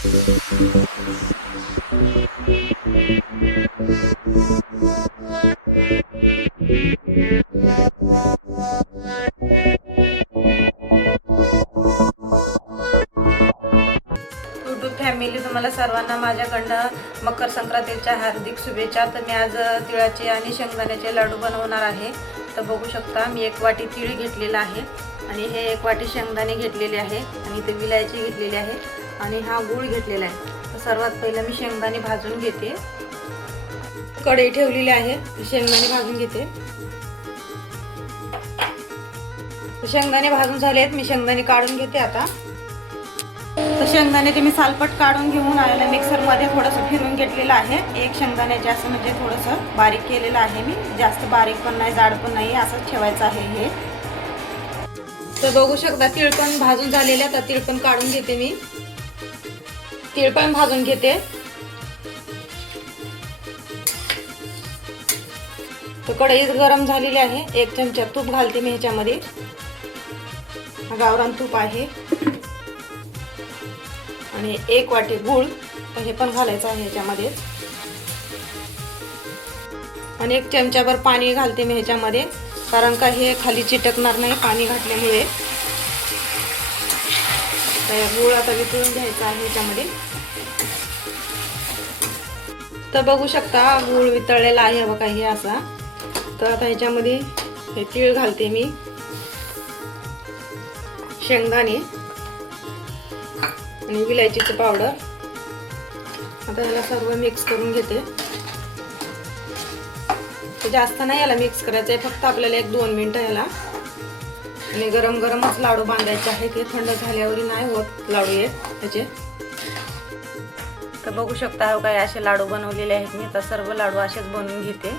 Family, तुम्हाला सर्वांना माझ्याकडनं मकर संक्रांतीच्या हार्दिक शुभेच्छा। तर मी आज तिळाचे आणि शेंगदाण्याचे लाडू बनवणार आहे। तर बघू शकता मी 1 वाटी तीळ घेतलेला आहे आणि हे 1 वाटी शेंगदाणे घेतलेले आहे आणि ते विलायची घेतलेली आहे आणि हा गूळ घेतलेला आहे। तर सर्वात पहिलं मी शेंगदाणे भाजून घेते। कढई ठेवलेली आहे, शेंगदाणे भाजून घेते। शेंगदाणे भाजून झाले आहेत, मी शेंगदाणे काढून घेते आता। तर शेंगदाणे ते मी सालपट काढून घेऊन आलेला मिक्सरमध्ये थोडंसं फिरून घेतलेलं आहे। एक शेंगदाणे जास्त म्हणजे थोडंसं बारीक केलेलं आहे मी, जास्त बारीक पण नाही जाड पण नाही, असंच ठेवायचं आहे हे। तर बघू शकता तीळ पण भाजून झालेले आहेत, तर तीळ पण काढून घेते मी। तीळ पण भाजून घेते। तर कढई गरम झालेली आहे, 1 चमचा तूप घालते मी ह्याच्यामध्ये। गावरान तूप आहे आणि 1 वाटी गूळ, तर हे पण घालायचं आहे ह्याच्यामध्ये आणि 1 चमचाभर पाणी घालते मी ह्याच्यामध्ये, कारण का हे खाली चिटकणार नाही पाणी घातल्यामुळे। तर गूळ आता वितळून घ्यायचा आहे ह्याच्यामध्ये। तर बघू शकता गूळ वितळलेला आहे बघा हे असा। तर आता ह्याच्यामध्ये हे तीळ घालते मी, शेंगदाणे आणि विलायचीची पावडर। आता याला सर्व मिक्स करून घेते। तर जास्त नाही याला मिक्स करायचं आहे, फक्त आपल्याला 1-2 मिनिटं याला। आणि गरम गरमच लाडू बांधायचे आहे, ते थंड झाल्यावर नाही होत लाडू त्याचे। तर बघू शकता काय असे लाडू बनवलेले आहेत मी। तर सर्व लाडू असेच बनवून घेते।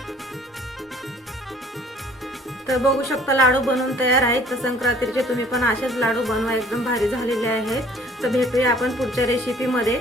तर बघू शकता लाडू बनवून तयार आहेत। तर संक्रांतीचे तुम्ही पण असेच लाडू बनवा, एकदम भारी झालेले आहेत। तर भेटूया आपण पुढच्या रेसिपीमध्ये।